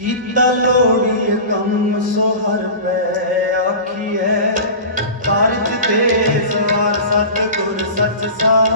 ਕੀਤਾ ਲੋੜੀ ਕੰਮ ਸੋਹਰ ਪੈ ਆਖੀਐ। ਕਰਜ਼ ਤੇ ਸਵਾਰ ਸਤਗੁਰ ਸੱਚ ਸਾ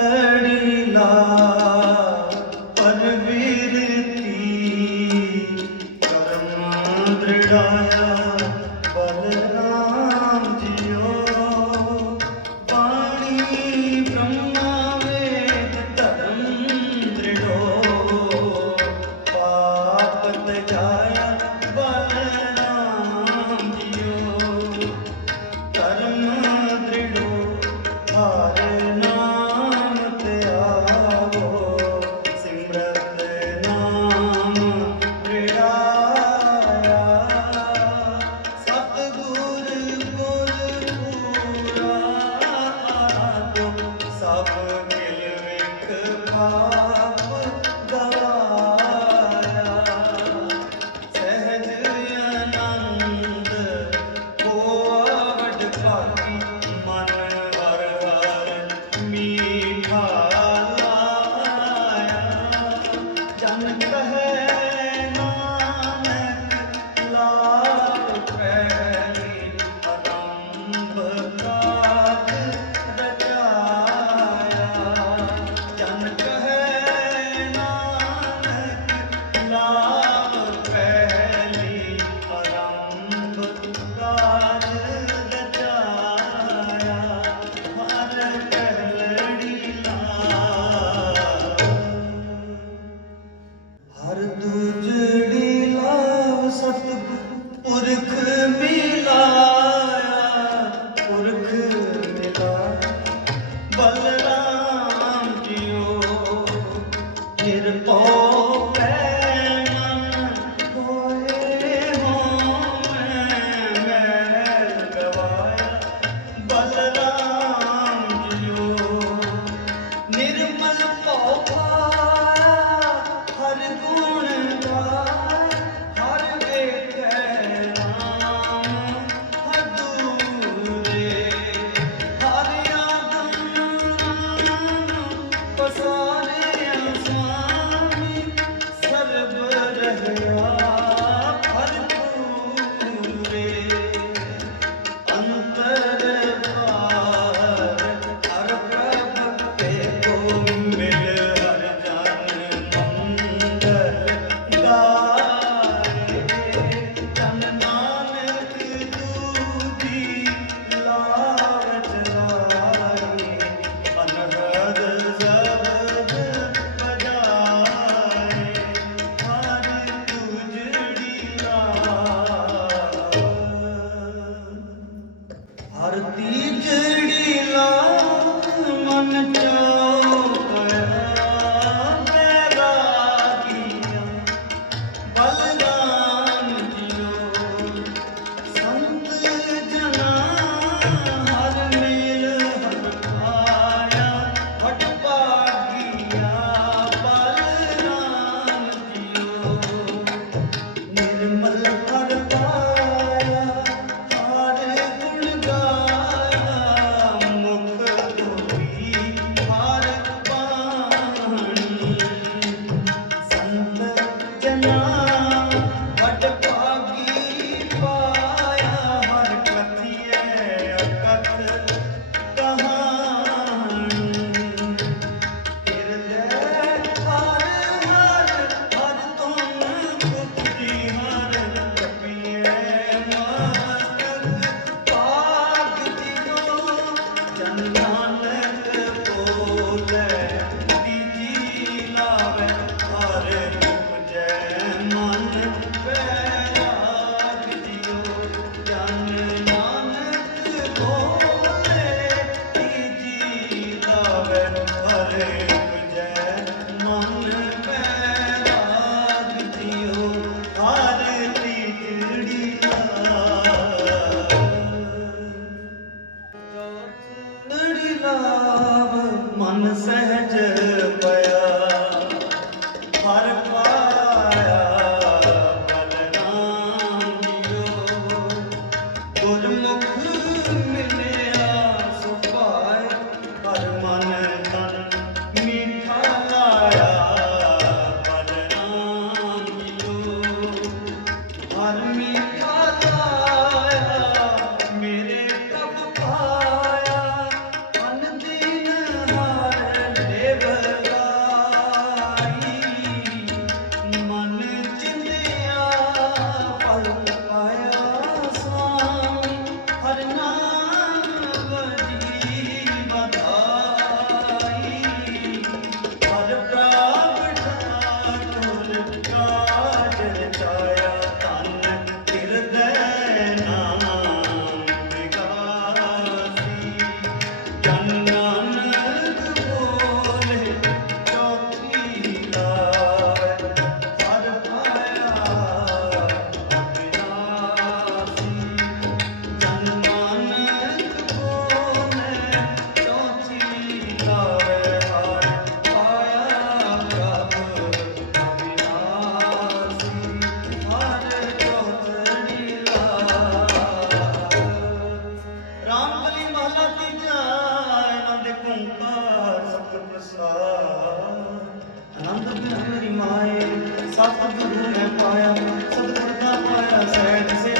thirty love. Thank you. ਆਨੰਦ ਬਿਨ ਹਰੀ ਮਾਏ ਸਤਿਗੁਰੂ ਨੇ ਪਾਇਆ ਸਤਿਗੁਰ ਦਾ ਪਾਇਆ ਸਹਿਜ ਸੇ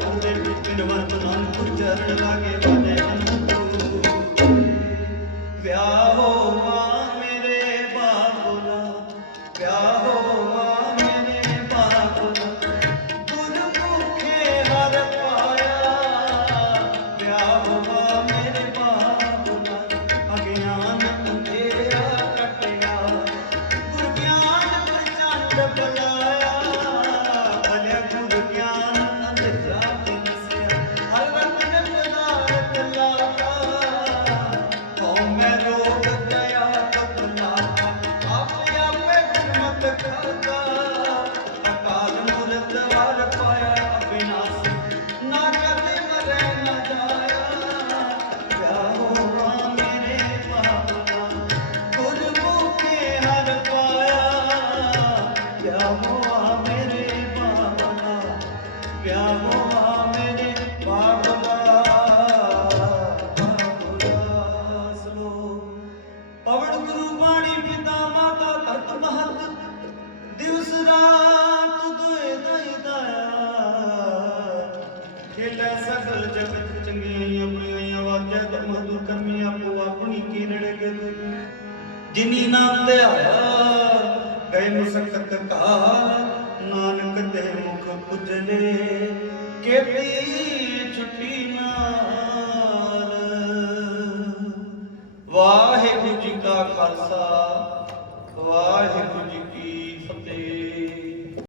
ਧਰਮ ਦੇ ਵਿੱਚ ਨਿਵਰਤ ਨਾਨਕ ਚਰਨ ਲਾਗੇ। कथा ਜਿਨੀ ਨਾਮ ਧਿਆਇਆ ਗਏ ਮੁਸਕਤ ਕਾ ਨਾਨਕ ਤੇ ਮੁਖ ਪੁਜਲੇ ਕੇਤੀ ਛੁੱਟੀ ਨਾਲ। ਵਾਹਿਗੁਰੂ ਜੀ ਕਾ ਖਾਲਸਾ, ਵਾਹਿਗੁਰੂ ਜੀ